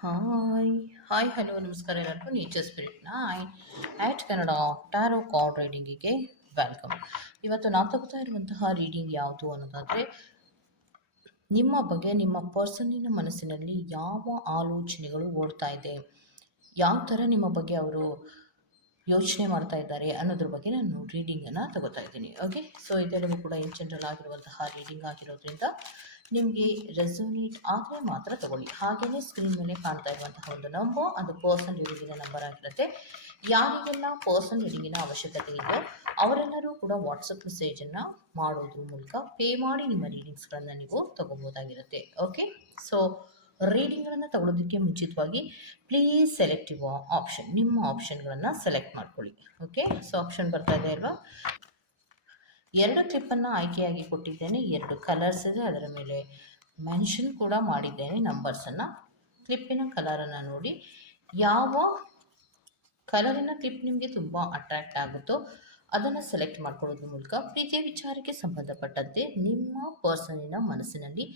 Hi hi hello ನಮಸ್ಕಾರ ಎಲ್ಲರಿಗೂ nature ಸ್ಪಿರಿಟ್ನ ಆ್ಯಟ್ ಕನ್ನಡ ಟ್ಯಾರೋ ಕಾರ್ಡ್ ರೀಡಿಂಗಿಗೆ ವೆಲ್ಕಮ್. ಇವತ್ತು ನಾವು ತಗೋತಾ ಇರುವಂತಹ ರೀಡಿಂಗ್ ಯಾವುದು ಅನ್ನೋದಾದರೆ, ನಿಮ್ಮ ಬಗ್ಗೆ ನಿಮ್ಮ ಪರ್ಸನ್ನಿನ ಮನಸ್ಸಿನಲ್ಲಿ ಯಾವ ಆಲೋಚನೆಗಳು ಓಡ್ತಾ ಇದೆ, ಯಾವ ಥರ ನಿಮ್ಮ ಬಗ್ಗೆ ಅವರು ಯೋಚನೆ ಮಾಡ್ತಾ ಇದ್ದಾರೆ ಅನ್ನೋದ್ರ ಬಗ್ಗೆ ನಾನು ರೀಡಿಂಗನ್ನು ತಗೋತಾ ಇದ್ದೀನಿ. ಓಕೆ, ಸೊ ಇದೆಲ್ಲವೂ ಕೂಡ ಇನ್ ಜನರಲ್ ಆಗಿರುವಂತಹ ರೀಡಿಂಗ್ ಆಗಿರೋದ್ರಿಂದ ನಿಮಗೆ ರೆಸೋನೇಟ್ ಆದರೆ ಮಾತ್ರ ತಗೊಳ್ಳಿ. ಹಾಗೆಯೇ ಸ್ಕ್ರೀನ್ ಮೇಲೆ ಕಾಣ್ತಾ ಇರುವಂತಹ ಒಂದು ನಂಬರ್, ಅದು ಪರ್ಸನ್ ರೀಡಿಂಗಿನ ನಂಬರ್ ಆಗಿರುತ್ತೆ. ಯಾರಿಗೆಲ್ಲ ಪರ್ಸನ್ ರೀಡಿಂಗಿನ ಅವಶ್ಯಕತೆ ಇದೆ ಅವರೆಲ್ಲರೂ ಕೂಡ ವಾಟ್ಸಪ್ ಮೆಸೇಜನ್ನು ಮಾಡೋದ್ರ ಮೂಲಕ ಪೇ ಮಾಡಿ ನಿಮ್ಮ ರೀಡಿಂಗ್ಸ್ಗಳನ್ನು ನೀವು ತಗೋಬೋದಾಗಿರುತ್ತೆ. ಓಕೆ, ಸೊ ರೀಡಿಂಗ್ಗಳನ್ನು ತಗೊಳ್ಳೋದಕ್ಕೆ ಮುಂಚಿತವಾಗಿ ಪ್ಲೀಸ್ ಸೆಲೆಕ್ಟ್ ಯುವರ್ ಆಪ್ಷನ್, ನಿಮ್ಮ ಆಪ್ಷನ್ಗಳನ್ನು ಸೆಲೆಕ್ಟ್ ಮಾಡ್ಕೊಳ್ಳಿ. ಓಕೆ, ಸೊ ಆಪ್ಷನ್ ಬರ್ತಾ ಇದೆ ಅಲ್ವಾ? 2 ಕ್ಲಿಪ್ಪನ್ನು ಆಯ್ಕೆಯಾಗಿ ಕೊಟ್ಟಿದ್ದೇನೆ. 2 ಕಲರ್ಸ್ ಇದೆ, ಅದರ ಮೇಲೆ ಮೆನ್ಷನ್ ಕೂಡ ಮಾಡಿದ್ದೇನೆ ನಂಬರ್ಸನ್ನು. ಕ್ಲಿಪ್ಪಿನ ಕಲರನ್ನು ನೋಡಿ, ಯಾವ ಕಲರಿನ ಕ್ಲಿಪ್ ನಿಮಗೆ ತುಂಬ ಅಟ್ರಾಕ್ಟ್ ಆಗುತ್ತೋ ಅದನ್ನು ಸೆಲೆಕ್ಟ್ ಮಾಡ್ಕೊಳ್ಳೋದ್ರ ಮೂಲಕ ಪ್ರೀತಿಯ ವಿಚಾರಕ್ಕೆ ಸಂಬಂಧಪಟ್ಟಂತೆ ನಿಮ್ಮ ಪರ್ಸನ್ನಿನ ಮನಸ್ಸಿನಲ್ಲಿ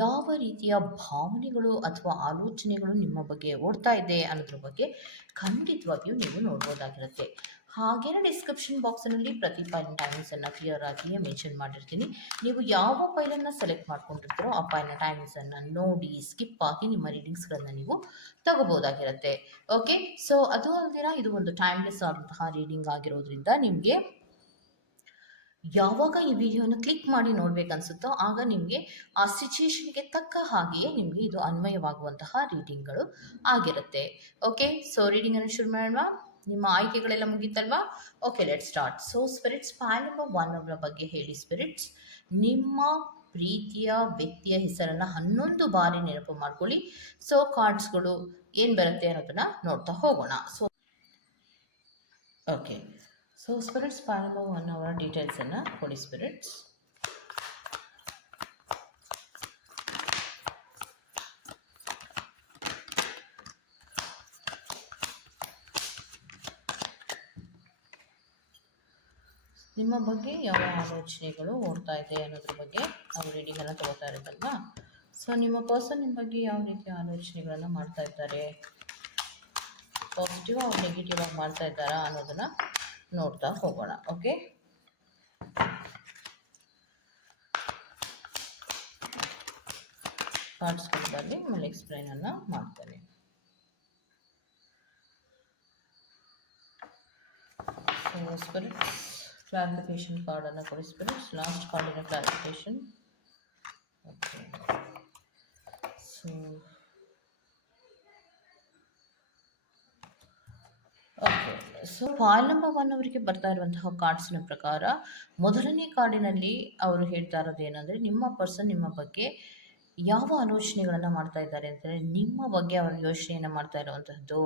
ಯಾವ ರೀತಿಯ ಭಾವನೆಗಳು ಅಥವಾ ಆಲೋಚನೆಗಳು ನಿಮ್ಮ ಬಗ್ಗೆ ಓಡ್ತಾ ಇದೆ ಅನ್ನೋದ್ರ ಬಗ್ಗೆ ಖಂಡಿತವಾಗಿಯೂ ನೀವು ನೋಡ್ಬೋದಾಗಿರುತ್ತೆ. ಹಾಗೇನೆ ಡಿಸ್ಕ್ರಿಪ್ಷನ್ ಬಾಕ್ಸ್ನಲ್ಲಿ ಪ್ರತಿ ಫೈಲಿನ ಟೈಮಿಂಗ್ಸನ್ನು ಕ್ಲಿಯರ್ ಆಗಿಯೇ ಮೆನ್ಷನ್ ಮಾಡಿರ್ತೀನಿ. ನೀವು ಯಾವ ಫೈಲನ್ನು ಸೆಲೆಕ್ಟ್ ಮಾಡ್ಕೊಂಡಿರ್ತೀರೋ ಆ ಫೈಲ್ನ ಟೈಮಿಂಗ್ಸನ್ನು ನೋಡಿ ಸ್ಕಿಪ್ ಆಗಿ ನಿಮ್ಮ ರೀಡಿಂಗ್ಸ್ಗಳನ್ನು ನೀವು ತಗೋಬೋದಾಗಿರುತ್ತೆ. ಓಕೆ, ಸೊ ಅದು ಅಲ್ದಿರ ಇದು ಒಂದು ಟೈಮ್ಲೆಸ್ ಆದಂತಹ ರೀಡಿಂಗ್ ಆಗಿರೋದ್ರಿಂದ ನಿಮಗೆ ಯಾವಾಗ ಈ ವಿಡಿಯೋನ ಕ್ಲಿಕ್ ಮಾಡಿ ನೋಡ್ಬೇಕನ್ಸುತ್ತೋ ಆಗ ನಿಮಗೆ ಆ ಸಿಚುಯೇಷನ್ಗೆ ತಕ್ಕ ಹಾಗೆಯೇ ನಿಮಗೆ ಇದು ಅನ್ವಯವಾಗುವಂತಹ ರೀಡಿಂಗ್ಗಳು ಆಗಿರುತ್ತೆ. ಓಕೆ, ಸೊ ರೀಡಿಂಗನ್ನು ಶುರು ಮಾಡೋಣ. ನಿಮ್ಮ ಆಯ್ಕೆಗಳೆಲ್ಲ ಮುಗೀತಲ್ವಾ? Okay, let start. So spirits, file number 1 ಅವರ ಬಗ್ಗೆ ಹೇಳಿ ಸ್ಪಿರಿಟ್ಸ್. ನಿಮ್ಮ ಪ್ರೀತಿಯ ವ್ಯಕ್ತಿಯ ಹೆಸರನ್ನು 11 ಬಾರಿ ನೆನಪು ಮಾಡ್ಕೊಳ್ಳಿ. ಸೊ ಕಾರ್ಡ್ಸ್ಗಳು ಏನು ಬರುತ್ತೆ ಅನ್ನೋದನ್ನ ನೋಡ್ತಾ ಹೋಗೋಣ. So okay, so spirits file number 1 ಅವರ ಡೀಟೇಲ್ಸನ್ನು ಕೊಡಿ ಸ್ಪಿರಿಟ್ಸ್. ನಿಮ್ಮ ಬಗ್ಗೆ ಯಾವ ಆಲೋಚನೆಗಳು ಓಡ್ತಾ ಇದೆ ಅನ್ನೋದ್ರ ಬಗ್ಗೆ ನಾವು ರೀಡಿಂಗನ್ನು ತಗೋತಾ ಇರೋದಲ್ವಾ? ಸೊ ನಿಮ್ಮ ಪರ್ಸನ್ ನಿಮ್ಮ ಬಗ್ಗೆ ಯಾವ ರೀತಿಯ ಆಲೋಚನೆಗಳನ್ನು ಮಾಡ್ತಾ ಇದ್ದಾರೆ, ಪಾಸಿಟಿವ್ ಆಗಿ ನೆಗೆಟಿವ್ ಆಗಿ ಮಾಡ್ತಾ ಇದ್ದಾರಾ ಅನ್ನೋದನ್ನು ನೋಡ್ತಾ ಹೋಗೋಣ. ಓಕೆ, ಕಾರ್ಡ್ಸ್ಗಳು ಬರಲಿ, ಆಮೇಲೆ ಎಕ್ಸ್ಪ್ಲೈನನ್ನು ಮಾಡ್ತೇನೆ. ಸೊ ಸ್ಪಿರಿಟ್ಸ್ ಕ್ಲಾರಿಫಿಕೇಶನ್ ಕಾರ್ಡನ್ನು ಕೊಡಿ ಸ್ಪಿರಿಟ್ಸ್. ಲಾಸ್ಟ್ ಕಾರ್ಡಿನ clarification. Okay, so okay, so file number 1 ಅವರಿಗೆ ಬರ್ತಾ ಇರುವಂತಹ ಕಾರ್ಡ್ಸ್ನ ಪ್ರಕಾರ ಮೊದಲನೇ ಕಾರ್ಡಿನಲ್ಲಿ ಅವರು ಹೇಳ್ತಾ ಇರೋದು ಏನಂದರೆ, ನಿಮ್ಮ ಪರ್ಸನ್ ನಿಮ್ಮ ಬಗ್ಗೆ ಯಾವ ಆಲೋಚನೆಗಳನ್ನು ಮಾಡ್ತಾ ಇದ್ದಾರೆ ಅಂತಂದರೆ, ನಿಮ್ಮ ಬಗ್ಗೆ ಅವರು ಯೋಚನೆಯನ್ನು ಮಾಡ್ತಾ ಇರುವಂತಹದ್ದು,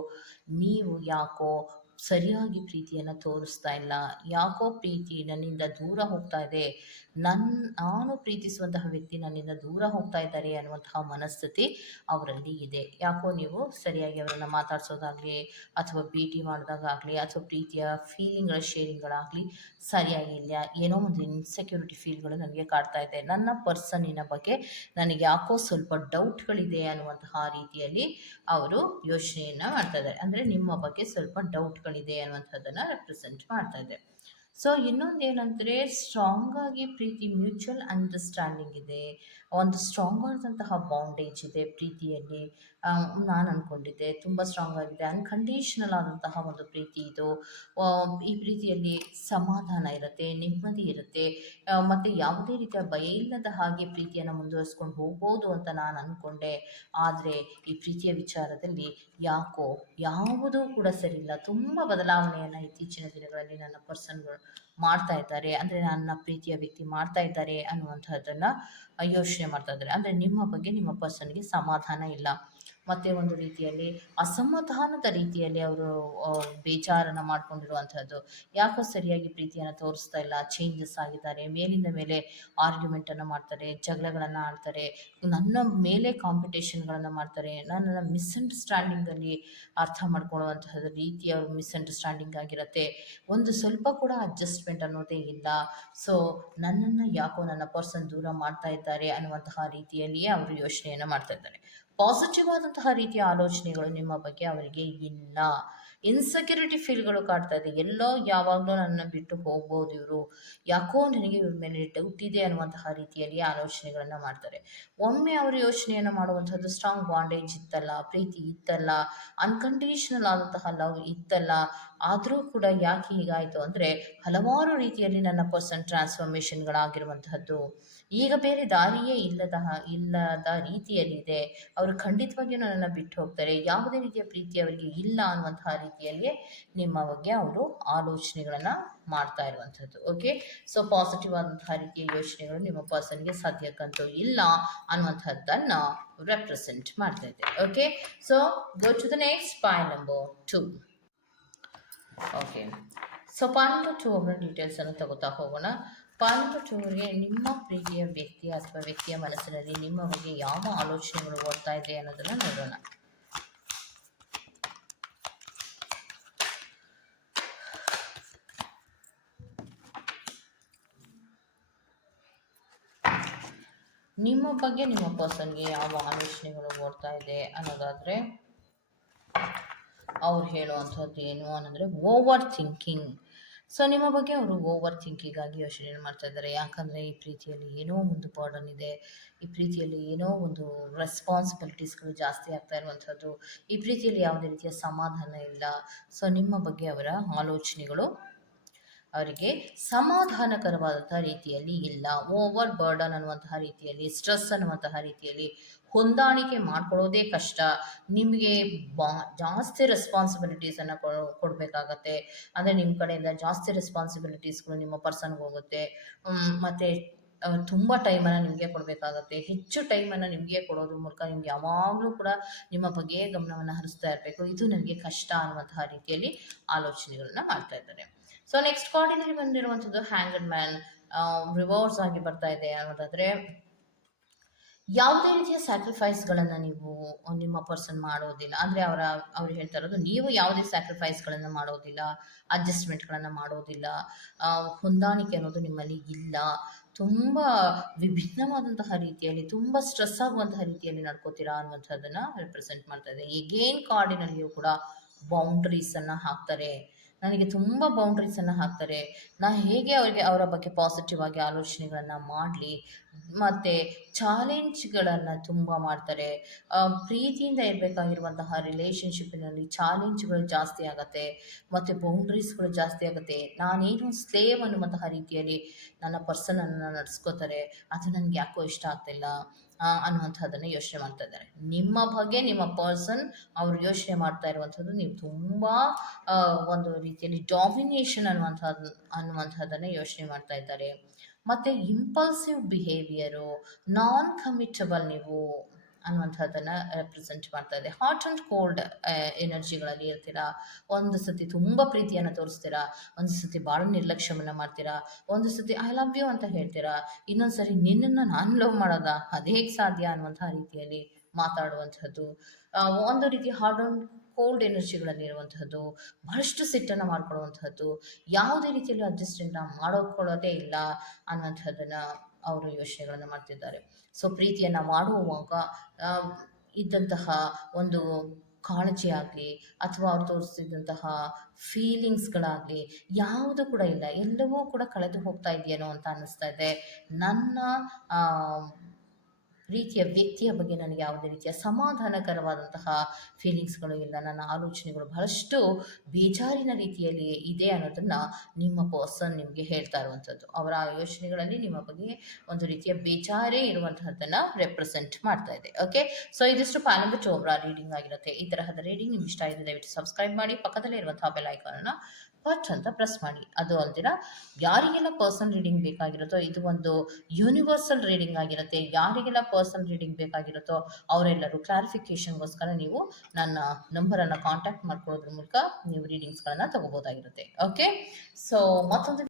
ನೀವು ಯಾಕೋ ಸರಿಯಾಗಿ ತೋರಿಸ್ತಾ ಇಲ್ಲ, ಯಾಕೋ ಪ್ರೀತಿ ನನ್ನಿಂದ ದೂರ ಹೋಗ್ತಾ ಇದೆ, ನಾನು ಪ್ರೀತಿಸುವಂತಹ ವ್ಯಕ್ತಿ ನನ್ನಿಂದ ದೂರ ಹೋಗ್ತಾ ಇದ್ದಾರೆ ಅನ್ನುವಂತಹ ಮನಸ್ಥಿತಿ ಅವರಲ್ಲಿ ಇದೆ. ಯಾಕೋ ನೀವು ಸರಿಯಾಗಿ ಅವರನ್ನು ಮಾತಾಡ್ಸೋದಾಗಲಿ ಅಥವಾ ಭೇಟಿ ಮಾಡಿದಾಗಲಿ ಅಥವಾ ಪ್ರೀತಿಯ ಫೀಲಿಂಗ್ಗಳ ಶೇರಿಂಗ್ಗಳಾಗಲಿ ಸರಿಯಾಗಿಲ್ಲ, ಏನೋ ಒಂದು ಇನ್ಸೆಕ್ಯೂರಿಟಿ ಫೀಲ್ಗಳು ನನಗೆ ಕಾಡ್ತಾ ಇದೆ, ನನ್ನ ಪರ್ಸನ್ನಿನ ಬಗ್ಗೆ ನನಗೆ ಯಾಕೋ ಸ್ವಲ್ಪ ಡೌಟ್ಗಳಿದೆ ಅನ್ನುವಂತಹ ರೀತಿಯಲ್ಲಿ ಅವರು ಯೋಚನೆಯನ್ನು ಮಾಡ್ತಾ ಇದ್ದಾರೆ. ಅಂದರೆ ನಿಮ್ಮ ಬಗ್ಗೆ ಸ್ವಲ್ಪ ಡೌಟ್ಗಳಿದೆ ಅನ್ನುವಂಥದ್ದನ್ನು ರೆಪ್ರೆಸೆಂಟ್ ಮಾಡ್ತಾ ಇದೆ. ಸೊ ಇನ್ನೊಂದು ಏನಂದರೆ, ಸ್ಟ್ರಾಂಗ್ ಆಗಿ ಪ್ರೀತಿ, ಮ್ಯೂಚುವಲ್ ಅಂಡರ್ಸ್ಟ್ಯಾಂಡಿಂಗ್ ಇದೆ, ಒಂದು ಸ್ಟ್ರಾಂಗ್ ಆದಂತಹ ಬಾಂಡೇಜ್ ಇದೆ ಪ್ರೀತಿಯಲ್ಲಿ. ನಾನು ಅಂದ್ಕೊಂಡಿದ್ದೆ ತುಂಬ ಸ್ಟ್ರಾಂಗ್ ಆಗಿದೆ, ಅನ್ಕಂಡೀಷನಲ್ ಆದಂತಹ ಒಂದು ಪ್ರೀತಿ ಇದು. ಈ ಪ್ರೀತಿಯಲ್ಲಿ ಸಮಾಧಾನ ಇರುತ್ತೆ, ನೆಮ್ಮದಿ ಇರುತ್ತೆ, ಮತ್ತು ಯಾವುದೇ ರೀತಿಯ ಭಯ ಇಲ್ಲದ ಹಾಗೆ ಪ್ರೀತಿಯನ್ನು ಮುಂದುವರಿಸ್ಕೊಂಡು ಹೋಗ್ಬೋದು ಅಂತ ನಾನು ಅಂದ್ಕೊಂಡೆ. ಆದರೆ ಈ ಪ್ರೀತಿಯ ವಿಚಾರದಲ್ಲಿ ಯಾಕೋ ಯಾವುದೂ ಕೂಡ ಸರಿಯಿಲ್ಲ, ತುಂಬ ಬದಲಾವಣೆಯನ್ನು ಇತ್ತೀಚಿನ ದಿನಗಳಲ್ಲಿ ನನ್ನ ಪರ್ಸನ್ಗಳು ಮಾಡ್ತಾ ಇದ್ದಾರೆ, ಅಂದರೆ ನನ್ನ ಪ್ರೀತಿಯ ವ್ಯಕ್ತಿ ಮಾಡ್ತಾ ಇದ್ದಾರೆ ಅನ್ನುವಂಥದ್ದನ್ನು ಯೋಚನೆ ಮಾಡ್ತಾ ಇದ್ದಾರೆ. ಅಂದರೆ ನಿಮ್ಮ ಬಗ್ಗೆ ನಿಮ್ಮ ಪರ್ಸನ್ಗೆ ಸಮಾಧಾನ ಇಲ್ಲ, ಮತ್ತು ಒಂದು ರೀತಿಯಲ್ಲಿ ಅಸಮಾಧಾನದ ರೀತಿಯಲ್ಲಿ ಅವರು ಬೇಜಾರನ್ನು ಮಾಡ್ಕೊಂಡಿರುವಂಥದ್ದು. ಯಾಕೋ ಸರಿಯಾಗಿ ಪ್ರೀತಿಯನ್ನು ತೋರಿಸ್ತಾ ಇಲ್ಲ, ಚೇಂಜಸ್ ಆಗಿದ್ದಾರೆ, ಮೇಲಿಂದ ಮೇಲೆ ಆರ್ಗ್ಯುಮೆಂಟನ್ನು ಮಾಡ್ತಾರೆ, ಜಗಳಗಳನ್ನು ಆಡ್ತಾರೆ, ನನ್ನ ಮೇಲೆ ಕಾಂಪಿಟೇಷನ್ಗಳನ್ನು ಮಾಡ್ತಾರೆ, ನನ್ನನ್ನು ಮಿಸ್ಅಂಡರ್ಸ್ಟ್ಯಾಂಡಿಂಗಲ್ಲಿ ಅರ್ಥ ಮಾಡ್ಕೊಳ್ಳುವಂತಹ ರೀತಿ ಅವರು ಮಿಸ್ಅಂಡರ್ಸ್ಟ್ಯಾಂಡಿಂಗ್ ಆಗಿರುತ್ತೆ, ಒಂದು ಸ್ವಲ್ಪ ಕೂಡ ಅಡ್ಜಸ್ಟ್ಮೆಂಟ್ ಅನ್ನೋದೇ ಇಲ್ಲ. ಸೊ ನನ್ನನ್ನು ಯಾಕೋ ನನ್ನ ಪರ್ಸನ್ ದೂರ ಮಾಡ್ತಾ ಇದ್ದಾರೆ ಅನ್ನುವಂತಹ ರೀತಿಯಲ್ಲಿಯೇ ಅವರು ಯೋಚನೆಯನ್ನು ಮಾಡ್ತಾ ಇದ್ದಾರೆ. ಪಾಸಿಟಿವ್ ಆದಂತಹ ರೀತಿಯ ಆಲೋಚನೆಗಳು ನಿಮ್ಮ ಬಗ್ಗೆ ಅವರಿಗೆ ಇಲ್ಲ. ಇನ್ಸೆಕ್ಯೂರಿಟಿ ಫೀಲ್ಗಳು ಕಾಡ್ತಾ ಇದೆ. ಎಲ್ಲೋ ಯಾವಾಗಲೂ ನನ್ನ ಬಿಟ್ಟು ಹೋಗ್ಬೋದು ಇವರು, ಯಾಕೋ ನನಗೆ ಇವ್ರ ಮೇಲೆ ಡೌಟ್ ಇದೆ ಅನ್ನುವಂತಹ ರೀತಿಯಲ್ಲಿ ಆಲೋಚನೆಗಳನ್ನು ಮಾಡ್ತಾರೆ. ಒಮ್ಮೆ ಅವರು ಯೋಚನೆಯನ್ನು ಮಾಡುವಂಥದ್ದು ಸ್ಟ್ರಾಂಗ್ ಬಾಂಡೇಜ್ ಇತ್ತಲ್ಲ, ಪ್ರೀತಿ ಇತ್ತಲ್ಲ, ಅನ್ಕಂಡೀಷನಲ್ ಆದಂತಹ ಲವ್ ಇತ್ತಲ್ಲ, ಆದರೂ ಕೂಡ ಯಾಕೆ ಹೀಗಾಯಿತು ಅಂದರೆ ಹಲವಾರು ರೀತಿಯಲ್ಲಿ ನನ್ನ ಪರ್ಸನ್ ಟ್ರಾನ್ಸ್ಫಾರ್ಮೇಷನ್ಗಳಾಗಿರುವಂತಹದ್ದು. ಈಗ ಬೇರೆ ದಾರಿಯೇ ಇಲ್ಲದ ರೀತಿಯಲ್ಲಿದೆ. ಅವರು ಖಂಡಿತವಾಗಿಯೂ ನನ್ನನ್ನು ಬಿಟ್ಟು ಹೋಗ್ತಾರೆ, ಯಾವುದೇ ರೀತಿಯ ಪ್ರೀತಿ ಅವರಿಗೆ ಇಲ್ಲ ಅನ್ನುವಂತಹ ರೀತಿಯಲ್ಲಿ ನಿಮ್ಮ ಬಗ್ಗೆ ಅವರು ಆಲೋಚನೆಗಳನ್ನು ಮಾಡ್ತಾ ಇರುವಂಥದ್ದು. ಓಕೆ, ಸೊ ಪಾಸಿಟಿವ್ ಆದಂತಹ ರೀತಿಯ ಯೋಚನೆಗಳು ನಿಮ್ಮ ಪರ್ಸನ್ಗೆ ಸದ್ಯಕ್ಕಂತೂ ಇಲ್ಲ ಅನ್ನುವಂಥದ್ದನ್ನು ರೆಪ್ರೆಸೆಂಟ್ ಮಾಡ್ತಾ ಇದೆ. Okay, so go to the next point number 2. Okay, so point number 2 ಅವರ ಡೀಟೇಲ್ಸನ್ನು ತಗೋತಾ ಹೋಗೋಣ. ಪಾಯಿಂಟ್ ನಂಬರ್ 2 ಅವರಿಗೆ ನಿಮ್ಮ ಪ್ರೀತಿಯ ವ್ಯಕ್ತಿ ಅಥವಾ ವ್ಯಕ್ತಿಯ ಮನಸ್ಸಿನಲ್ಲಿ ನಿಮ್ಮ ಬಗ್ಗೆ ಯಾವ ಆಲೋಚನೆಗಳು ಓಡ್ತಾ ಇದೆ ಅನ್ನೋದನ್ನು ನೋಡೋಣ. ನಿಮ್ಮ ಬಗ್ಗೆ ನಿಮ್ಮ ಪರ್ಸನ್ಗೆ ಯಾವ ಆಲೋಚನೆಗಳು ಓಡ್ತಾ ಇದೆ ಅನ್ನೋದಾದರೆ ಅವ್ರು ಹೇಳುವಂಥದ್ದು ಏನು ಅನ್ನೋದ್ರೆ ಓವರ್ ಥಿಂಕಿಂಗ್. ಸೊ ನಿಮ್ಮ ಬಗ್ಗೆ ಅವರು ಓವರ್ ಥಿಂಕಿಂಗಾಗಿ ಯೋಚನೆ ಮಾಡ್ತಾ ಇದ್ದಾರೆ. ಯಾಕಂದರೆ ಈ ಪ್ರೀತಿಯಲ್ಲಿ ಏನೋ ಒಂದು ಬರ್ಡನ್ ಇದೆ, ಈ ಪ್ರೀತಿಯಲ್ಲಿ ಏನೋ ಒಂದು ರೆಸ್ಪಾನ್ಸಿಬಿಲಿಟೀಸ್ಗಳು ಜಾಸ್ತಿ ಆಗ್ತಾ ಇರುವಂಥದ್ದು, ಈ ಪ್ರೀತಿಯಲ್ಲಿ ಯಾವುದೇ ರೀತಿಯ ಸಮಾಧಾನ ಇಲ್ಲ. ಸೊ ನಿಮ್ಮ ಬಗ್ಗೆ ಅವರ ಆಲೋಚನೆಗಳು ಅವರಿಗೆ ಸಮಾಧಾನಕರವಾದಂತಹ ರೀತಿಯಲ್ಲಿ ಇಲ್ಲ. ಓವರ್ ಬರ್ಡನ್ ಅನ್ನುವಂತಹ ರೀತಿಯಲ್ಲಿ, ಸ್ಟ್ರೆಸ್ ಅನ್ನುವಂತಹ ರೀತಿಯಲ್ಲಿ ಹೊಂದಾಣಿಕೆ ಮಾಡ್ಕೊಳ್ಳೋದೇ ಕಷ್ಟ. ನಿಮಗೆ ಜಾಸ್ತಿ ರೆಸ್ಪಾನ್ಸಿಬಿಲಿಟೀಸನ್ನು ಕೊಡಬೇಕಾಗತ್ತೆ. ಅಂದರೆ ನಿಮ್ಮ ಕಡೆಯಿಂದ ಜಾಸ್ತಿ ರೆಸ್ಪಾನ್ಸಿಬಿಲಿಟೀಸ್ಗಳು ನಿಮ್ಮ ಪರ್ಸನ್ಗೆ ಹೋಗುತ್ತೆ. ಮತ್ತು ತುಂಬ ಟೈಮನ್ನು ನಿಮಗೆ ಕೊಡಬೇಕಾಗತ್ತೆ. ಹೆಚ್ಚು ಟೈಮನ್ನು ನಿಮಗೆ ಕೊಡೋದ್ರ ಮೂಲಕ ನಿಮ್ಗೆ ಯಾವಾಗಲೂ ಕೂಡ ನಿಮ್ಮ ಬಗ್ಗೆ ಗಮನವನ್ನು ಹರಿಸ್ತಾ ಇರಬೇಕು. ಇದು ನನಗೆ ಕಷ್ಟ ಅನ್ನುವಂತಹ ರೀತಿಯಲ್ಲಿ ಆಲೋಚನೆಗಳನ್ನ ಮಾಡ್ತಾ ಇದ್ದಾರೆ. ಸೊ ನೆಕ್ಸ್ಟ್ ಕಾರ್ಡಿನಲ್ಲಿ ಬಂದಿರುವಂಥದ್ದು ಹ್ಯಾಂಗಡ್ ಮ್ಯಾನ್ ರಿವರ್ಸ್ ಆಗಿ ಬರ್ತಾ ಇದೆ ಅನ್ನೋದಾದರೆ ಯಾವುದೇ ರೀತಿಯ ಸ್ಯಾಕ್ರಿಫೈಸ್ಗಳನ್ನು ನೀವು ನಿಮ್ಮ ಪರ್ಸನ್ ಮಾಡೋದಿಲ್ಲ. ಅಂದರೆ ಅವ್ರು ಹೇಳ್ತಾ ಇರೋದು ನೀವು ಯಾವುದೇ ಸ್ಯಾಕ್ರಿಫೈಸ್ಗಳನ್ನು ಮಾಡೋದಿಲ್ಲ, ಅಡ್ಜಸ್ಟ್ಮೆಂಟ್ಗಳನ್ನು ಮಾಡೋದಿಲ್ಲ, ಹೊಂದಾಣಿಕೆ ಅನ್ನೋದು ನಿಮ್ಮಲ್ಲಿ ಇಲ್ಲ. ತುಂಬ ವಿಭಿನ್ನವಾದಂತಹ ರೀತಿಯಲ್ಲಿ, ತುಂಬ ಸ್ಟ್ರೆಸ್ ಆಗುವಂತಹ ರೀತಿಯಲ್ಲಿ ನಡ್ಕೋತೀರಾ ಅನ್ನುವಂಥದ್ದನ್ನು ರೆಪ್ರೆಸೆಂಟ್ ಮಾಡ್ತಾ ಇದೆ. ಎಗೇನ್ ಕಾರ್ಡಿನಲ್ಲಿಯೂ ಕೂಡ ಬೌಂಡ್ರೀಸನ್ನು ಹಾಕ್ತಾರೆ. ನನಗೆ ತುಂಬ ಬೌಂಡ್ರೀಸನ್ನು ಹಾಕ್ತಾರೆ. ನಾನು ಹೇಗೆ ಅವರ ಬಗ್ಗೆ ಪಾಸಿಟಿವ್ ಆಗಿ ಆಲೋಚನೆಗಳನ್ನು ಮಾಡಲಿ, ಮತ್ತು ಚಾಲೆಂಜ್ಗಳನ್ನು ತುಂಬ ಮಾಡ್ತಾರೆ. ಪ್ರೀತಿಯಿಂದ ಇರಬೇಕಾಗಿರುವಂತಹ ರಿಲೇಷನ್ಶಿಪ್ಪಿನಲ್ಲಿ ಚಾಲೆಂಜ್ಗಳು ಜಾಸ್ತಿ ಆಗುತ್ತೆ ಮತ್ತು ಬೌಂಡ್ರೀಸ್ಗಳು ಜಾಸ್ತಿ ಆಗುತ್ತೆ. ನಾನೇನು ಸ್ಲೇವ್ ಅನ್ನುವಂತಹ ರೀತಿಯಲ್ಲಿ ನನ್ನ ಪರ್ಸನನ್ನು ನಡೆಸ್ಕೋತಾರೆ. ಅದು ನನಗೆ ಯಾಕೋ ಇಷ್ಟ ಆಗ್ತಿಲ್ಲ ಅನ್ನುವಂಥದ್ದನ್ನು ಯೋಚನೆ ಮಾಡ್ತಾ ಇದ್ದಾರೆ. ನಿಮ್ಮ ಬಗ್ಗೆ ನಿಮ್ಮ ಪರ್ಸನ್ ಅವರು ಯೋಚನೆ ಮಾಡ್ತಾ ಇರುವಂಥದ್ದು ನೀವು ತುಂಬ ಒಂದು ರೀತಿಯಲ್ಲಿ ಡಾಮಿನೇಷನ್ ಅನ್ನುವಂಥದ್ದನ್ನು ಯೋಚನೆ ಮಾಡ್ತಾ ಇದ್ದಾರೆ. ಮತ್ತು ಇಂಪಲ್ಸಿವ್ ಬಿಹೇವಿಯರು, ನಾನ್ ಕಮಿಟಬಲ್ ನೀವು ಅನ್ನುವಂಥದ್ದನ್ನು ರೆಪ್ರೆಸೆಂಟ್ ಮಾಡ್ತಾ ಇದೆ. ಹಾಟ್ ಆ್ಯಂಡ್ ಕೋಲ್ಡ್ ಎನರ್ಜಿಗಳಲ್ಲಿ ಇರ್ತೀರಾ. ಒಂದು ಸತಿ ತುಂಬ ಪ್ರೀತಿಯನ್ನು ತೋರಿಸ್ತೀರಾ, ಒಂದು ಸತಿ ಭಾಳ ನಿರ್ಲಕ್ಷ್ಯವನ್ನು ಮಾಡ್ತೀರಾ, ಒಂದು ಸತಿ ಐ ಲವ್ ಯು ಅಂತ ಹೇಳ್ತೀರಾ, ಇನ್ನೊಂದು ಸರಿ ನಿನ್ನನ್ನು ನಾನು ಲವ್ ಮಾಡೋದಾ, ಅದು ಹೇಗೆ ಸಾಧ್ಯ ಅನ್ನುವಂಥ ರೀತಿಯಲ್ಲಿ ಮಾತಾಡುವಂಥದ್ದು. ಒಂದು ರೀತಿ ಹಾಟ್ ಆ್ಯಂಡ್ ಕೋಲ್ಡ್ ಎನರ್ಜಿಗಳಲ್ಲಿ ಇರುವಂತಹದ್ದು, ಬಹಳಷ್ಟು ಸಿಟ್ಟನ್ನು ಮಾಡ್ಕೊಳ್ಳುವಂಥದ್ದು, ಯಾವುದೇ ರೀತಿಯಲ್ಲಿ ಅಡ್ಜಸ್ಟನ್ನು ಮಾಡೋಕೊಳ್ಳೋದೇ ಇಲ್ಲ ಅನ್ನುವಂಥದ್ದನ್ನು ಅವರು ಯೋಚನೆಗಳನ್ನು ಮಾಡ್ತಿದ್ದಾರೆ. ಸೊ ಪ್ರೀತಿಯನ್ನು ಮಾಡುವಾಗ ಇದ್ದಂತಹ ಒಂದು ಕಾಳಜಿ ಆಗಲಿ ಅಥವಾ ಅವ್ರು ತೋರಿಸ್ತಿದ್ದಂತಹ ಫೀಲಿಂಗ್ಸ್ಗಳಾಗಲಿ ಯಾವುದು ಕೂಡ ಇಲ್ಲ. ಎಲ್ಲವೂ ಕೂಡ ಕಳೆದು ಹೋಗ್ತಾ ಇದೆಯೇನೋ ಅಂತ ಅನ್ನಿಸ್ತಾ ಇದೆ. ನನ್ನ ರೀತಿಯ ವ್ಯಕ್ತಿಯ ಬಗ್ಗೆ ನನಗೆ ಯಾವುದೇ ರೀತಿಯ ಸಮಾಧಾನಕರವಾದಂತಹ ಫೀಲಿಂಗ್ಸ್ಗಳು ಇಲ್ಲ. ನನ್ನ ಆಲೋಚನೆಗಳು ಬಹಳಷ್ಟು ಬೇಜಾರಿನ ರೀತಿಯಲ್ಲಿ ಇದೆ ಅನ್ನೋದನ್ನು ನಿಮ್ಮ ಪರ್ಸನ್ ನಿಮಗೆ ಹೇಳ್ತಾ ಇರುವಂಥದ್ದು. ಅವರ ಯೋಚನೆಗಳಲ್ಲಿ ನಿಮ್ಮ ಬಗ್ಗೆ ಒಂದು ರೀತಿಯ ಬೇಜಾರೇ ಇರುವಂತಹದ್ದನ್ನು ರೆಪ್ರೆಸೆಂಟ್ ಮಾಡ್ತಾ ಇದೆ. ಓಕೆ, ಸೊ ಇದಿಷ್ಟು ಪ್ಯಾನಲ್ ಚೋಬ್ರಾ ರೀಡಿಂಗ್ ಆಗಿರುತ್ತೆ. ಈ ತರಹದ ರೀಡಿಂಗ್ ನಿಮ್ಗೆ ಇಷ್ಟ ಆಗಿದೆ ದಯವಿಟ್ಟು ಸಬ್ಸ್ಕ್ರೈಬ್ ಮಾಡಿ, ಪಕ್ಕದಲ್ಲೇ ಇರುವಂತಹ ಬೆಲ್ ಐಕಾನನ್ನು ಪಟ್ ಅಂತ ಪ್ರೆಸ್ ಮಾಡಿ. ಅದು ಅಲ್ದಿರ ಯಾರಿಗೆಲ್ಲ ಪರ್ಸನಲ್ ರೀಡಿಂಗ್ ಬೇಕಾಗಿರುತ್ತೋ ಇದು ಒಂದು ಯೂನಿವರ್ಸಲ್ ರೀಡಿಂಗ್ ಆಗಿರುತ್ತೆ. ಯಾರಿಗೆಲ್ಲ ಪರ್ಸನಲ್ ರೀಡಿಂಗ್ ಬೇಕಾಗಿರುತ್ತೋ ಅವರೆಲ್ಲರೂ ಕ್ಲಾರಿಫಿಕೇಶನ್ಗೋಸ್ಕರ ನೀವು ನನ್ನ ನಂಬರನ್ನು ಕಾಂಟ್ಯಾಕ್ಟ್ ಮಾಡ್ಕೊಳ್ಳೋದ್ರ ಮೂಲಕ ನೀವು ರೀಡಿಂಗ್ಸ್ಗಳನ್ನು ತಗೋಬೋದಾಗಿರುತ್ತೆ. ಓಕೆ, ಸೊ ಮತ್ತೊಂದು